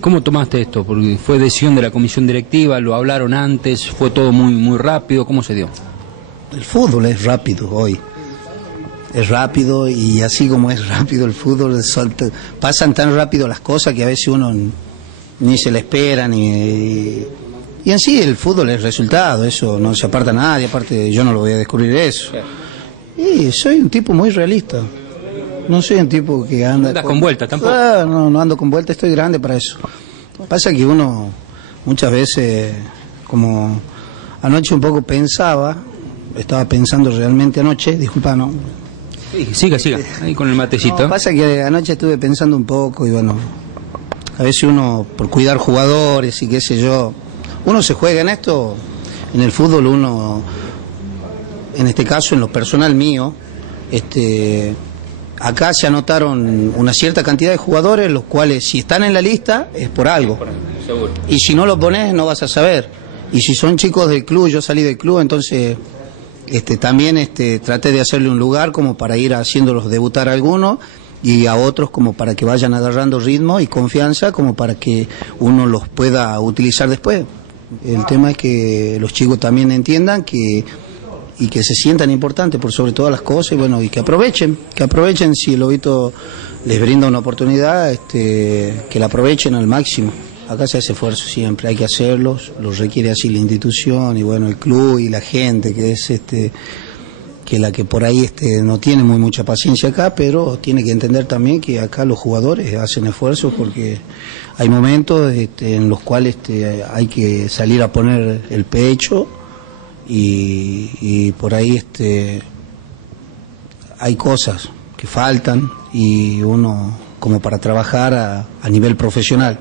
¿Cómo tomaste esto? Porque fue decisión de la comisión directiva, lo hablaron antes, fue todo muy rápido, ¿cómo se dio? El fútbol es rápido hoy. Es rápido y así como es rápido el fútbol, pasan tan rápido las cosas que a veces uno ni se le espera, y en sí el fútbol es resultado, eso no se aparta a nadie, aparte yo no lo voy a descubrir eso. Y soy un tipo muy realista, no soy un tipo que anda... ¿Andas con vueltas tampoco? No ando con vueltas, estoy grande para eso. Pasa que uno muchas veces, como anoche un poco estaba pensando realmente anoche, disculpa, ¿no? Sí, siga, ahí con el matecito. No, pasa que anoche estuve pensando un poco y bueno, a veces uno, por cuidar jugadores y qué sé yo, uno se juega en esto, en el fútbol uno, en este caso, en lo personal mío, acá se anotaron una cierta cantidad de jugadores, los cuales si están en la lista es por algo. Seguro. Y si no lo pones no vas a saber. Y si son chicos del club, yo salí del club, entonces... también traté de hacerle un lugar como para ir haciéndolos debutar a algunos y a otros como para que vayan agarrando ritmo y confianza como para que uno los pueda utilizar después. El tema es que los chicos también entiendan y que se sientan importantes por sobre todas las cosas y bueno, y que aprovechen si el Lobito les brinda una oportunidad, que la aprovechen al máximo. Acá se hace esfuerzo siempre, hay que hacerlos, los requiere así la institución y bueno, el club y la gente que es que la que por ahí no tiene mucha paciencia acá, pero tiene que entender también que acá los jugadores hacen esfuerzos porque hay momentos en los cuales hay que salir a poner el pecho y por ahí hay cosas que faltan y uno como para trabajar a nivel profesional.